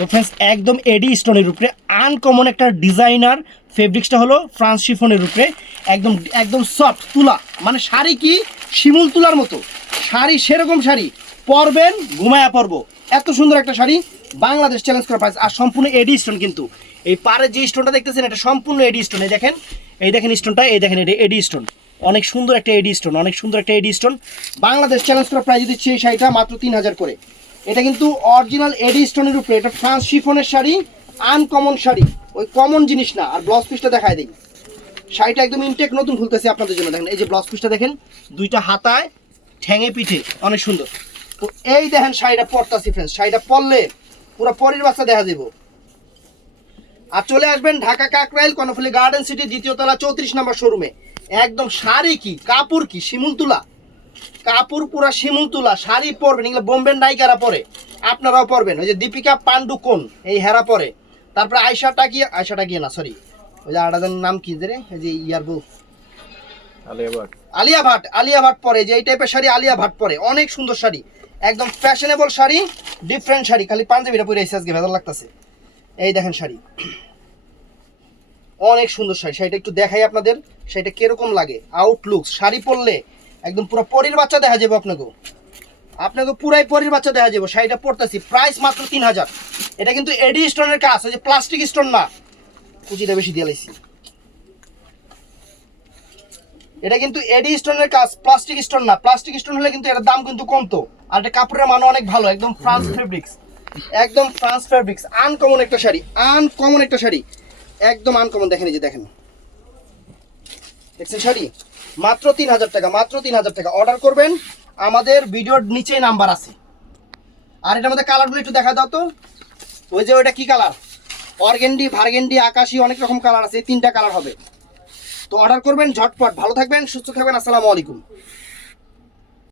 তো ফ্রেন্ডস একদম এডি স্টোনের উপরে আনকমন একটা ডিজাইনার ফেব্রিক্সটা হলো ফ্রান্স শিফনের উপরে, একদম একদম সফট তুলা মানে শাড়ি কি? শিমুল তুলার মতো। শাড়ি সেরকম শাড়ি, পরবেন, ঘুমায়া পরবো। এত সুন্দর একটা শাড়ি, বাংলাদেশ চ্যালেঞ্জ করা প্রাইস আর সম্পূর্ণ এডি স্টোন কিন্তু। এই পারে যে স্টোনটা দেখতেছেন, এটা সম্পূর্ণ এডি স্টোন এই দেখেন এই দেখেন স্টোনটা এই দেখেন এটা এডি স্টোন অনেক সুন্দর একটা এডি স্টোন অনেক সুন্দর একটা এডি স্টোন বাংলাদেশ চ্যালেঞ্জ করা প্রাইজ দিচ্ছে এই শাড়িটা মাত্র তিন হাজার করে। এটা কিন্তু অরিজিনাল এডি স্টোনের উপরে, এটা ফ্রান্স শিফনের শাড়ি আনকমন শাড়ি। ওই কমন জিনিস না, আর ব্লাউজ পিসটা দেখায় দিই। শাড়িটা একদম ইনটেক নতুন খুলতেছে আপনাদের জন্য। দেখেন, এই যে ব্লাউজ পিসটা দেখেন, দুইটা হাতায় ঠ্যাঙে পিঠে, অনেক সুন্দর। তো এই দেখেন শাড়িটা পরতাছি ফ্রেন্ডস শাড়িটা পরলে পুরো পরের বাচ্চা দেখা দেবো আর চলে আসবেন ঢাকা কাকরাইল, কর্ণফুলি গার্ডেন সিটি দ্বিতীয় তলা, চৌত্রিশ নম্বর শোরুমে একদম শাড়ি কি, কাপড় কি, শিমুল তুলা? কাপড় পুরা শিমুল তুলা শাড়ি পরবেন এগুলো বোম্বের নায়িকারা পরে। আপনারাও পরবেন। ওই যে দীপিকা পান্ডুকোন এই হেরা পরে। তারপরে আয়সা টাকিয়া আয়সা টাকিয়া না সরি ওই যে আড়াদের নাম কি রে? এই যে ইয়ার বউ। আলিয়া ভাট। আলিয়া ভাট পরে। যে এই টাইপের শাড়ি আলিয়া ভাট পরে। অনেক সুন্দর শাড়ি। একদম ফ্যাশনেবল শাড়ি ডিফারেন্ট শাড়ি। খালি পাঞ্জাবিটা পরে এসে আজকে ভেজাল লাগতেছে। এই দেখেন শাড়ি। অনেক সুন্দর শাড়ি। শাড়িটা একটু দেখাই আপনাদের। শাড়িটা কীরকম লাগে? আউটলুক শাড়ি পরলে একদম পুরো পরির বাচ্চা দেখা যাবে আপনাকে। আপনাকে পুরাই পরির বাচ্চা দেখা যাবে, শাড়িটা পরতেছি। প্রাইস মাত্র তিন হাজার এটা কিন্তু এডি স্টোনের কাজ ওই যে প্লাস্টিক স্টোন না। কুচিটা বেশি দিয়ে লাইছি। এটা কিন্তু এডি স্টোনের কাজ প্লাস্টিক স্টোন না। প্লাস্টিক স্টোন হলে কিন্তু এটার দাম কিন্তু কমতো। আর এটা কাপড়ের মান অনেক ভালো, একদম ফ্রান্স ফেব্রিক্স একদম ফ্রান্স ফেব্রিক্স আনকমন একটা শাড়ি আনকমন একটা শাড়ি। একদম আনকমন দেখেন এই যে দেখেন। দেখছেন শাড়ি? মাত্র তিন হাজার টাকা, মাত্র তিন হাজার টাকা। অর্ডার করবেন, আমাদের ভিডিওর নিচে নাম্বার আছে। আর এটার মধ্যে কালারগুলো একটু দেখা দাও তো। ওই যে ওইটা কি কালার অর্গেন্ডি, ভার্গেন্ডি, আকাশি, অনেক রকম কালার আছে, এই তিনটা কালার হবে। তো অর্ডার করবেন, ঝটপট। ভালো থাকবেন, সুস্থ থাকবেন, আসসালামু আলাইকুম।